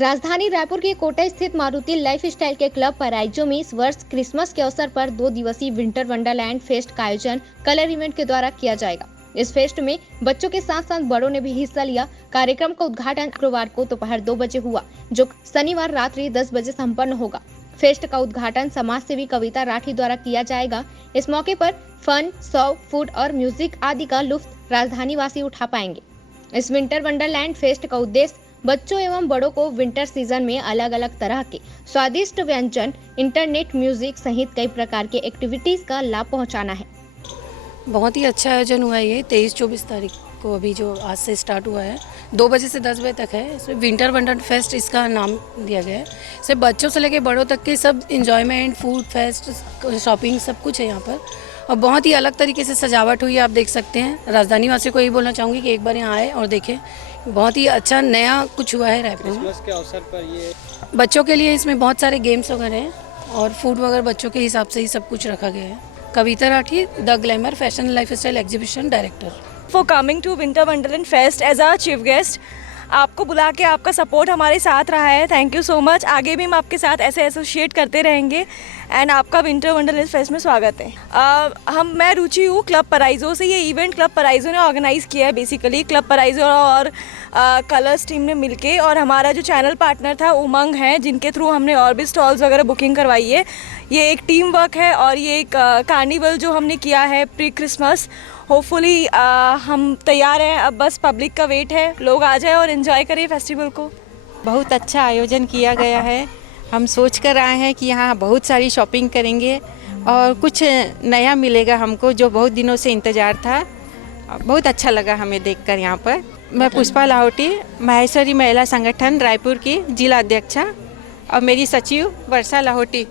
राजधानी रायपुर के कोटा स्थित मारुति लाइफस्टाइल के क्लब पराइजो में इस वर्ष क्रिसमस के अवसर पर 2 दिवसीय विंटर वंडरलैंड फेस्ट का आयोजन कलर इवेंट के द्वारा किया जाएगा। इस फेस्ट में बच्चों के साथ साथ बड़ों ने भी हिस्सा लिया। कार्यक्रम का उद्घाटन शुक्रवार को दोपहर 2 बजे हुआ, जो शनिवार रात्रि 10 बजे संपन्न होगा। फेस्ट का उद्घाटन समाज सेवी कविता राठी द्वारा किया जाएगा। इस मौके पर फन, सॉन्ग, फूड और म्यूजिक आदि का लुत्फ राजधानी वासी उठा पाएंगे। इस विंटर वंडरलैंड फेस्ट का उद्देश्य बच्चों एवं बड़ों को विंटर सीजन में अलग अलग तरह के स्वादिष्ट व्यंजन, इंटरनेट, म्यूजिक सहित कई प्रकार के एक्टिविटीज का लाभ पहुंचाना है। बहुत ही अच्छा आयोजन हुआ है। ये 23-24 तारीख को अभी जो आज से स्टार्ट हुआ है, 2 बजे से 10 बजे तक है। इसमें विंटर वंडर फेस्ट इसका नाम दिया गया है। इससे बच्चों से लेकर बड़ों तक के सब इंजॉयमेंट, फूड फेस्ट, शॉपिंग सब कुछ है यहाँ पर। और बहुत ही अलग तरीके से सजावट हुई है, आप देख सकते हैं। राजधानी वासियों को यही बोलना चाहूँगी कि एक बार यहाँ आए और देखें। बहुत ही अच्छा नया कुछ हुआ है रायपुर में। क्रिसमस के अवसर पर ये बच्चों के लिए इसमें बहुत सारे गेम्स वगैरह हैं और फूड वगैरह बच्चों के हिसाब से ही सब कुछ रखा गया है। Kavita Rathi, the glamour fashion lifestyle exhibition director. For coming to winter wonderland fest as a chief guest. आपको बुला के आपका सपोर्ट हमारे साथ रहा है, थैंक यू सो मच। आगे भी हम आपके साथ ऐसे एसोसिएट करते रहेंगे एंड आपका विंटर वंडरलैंड फेस्ट में स्वागत है। मैं रुचि हूँ क्लब पराइजो से। ये इवेंट क्लब पराइजो ने ऑर्गेनाइज़ किया है। बेसिकली क्लब पराइजो और कलर्स टीम ने मिलके, और हमारा जो चैनल पार्टनर था उमंग है, जिनके थ्रू हमने और भी स्टॉल्स वगैरह बुकिंग करवाई है। ये एक टीम वर्क है और ये एक कार्निवल जो हमने किया है प्री क्रिसमस। होपफुली हम तैयार हैं, अब बस पब्लिक का वेट है। लोग आ जाए और एंजॉय करें फेस्टिवल को। बहुत अच्छा आयोजन किया गया है। हम सोच कर आए हैं कि यहाँ बहुत सारी शॉपिंग करेंगे और कुछ नया मिलेगा हमको, जो बहुत दिनों से इंतज़ार था। बहुत अच्छा लगा हमें देखकर यहाँ पर। मैं पुष्पा लाहौटी, माहेश्वरी महिला संगठन रायपुर की जिला अध्यक्षा, और मेरी सचिव वर्षा लाहौटी।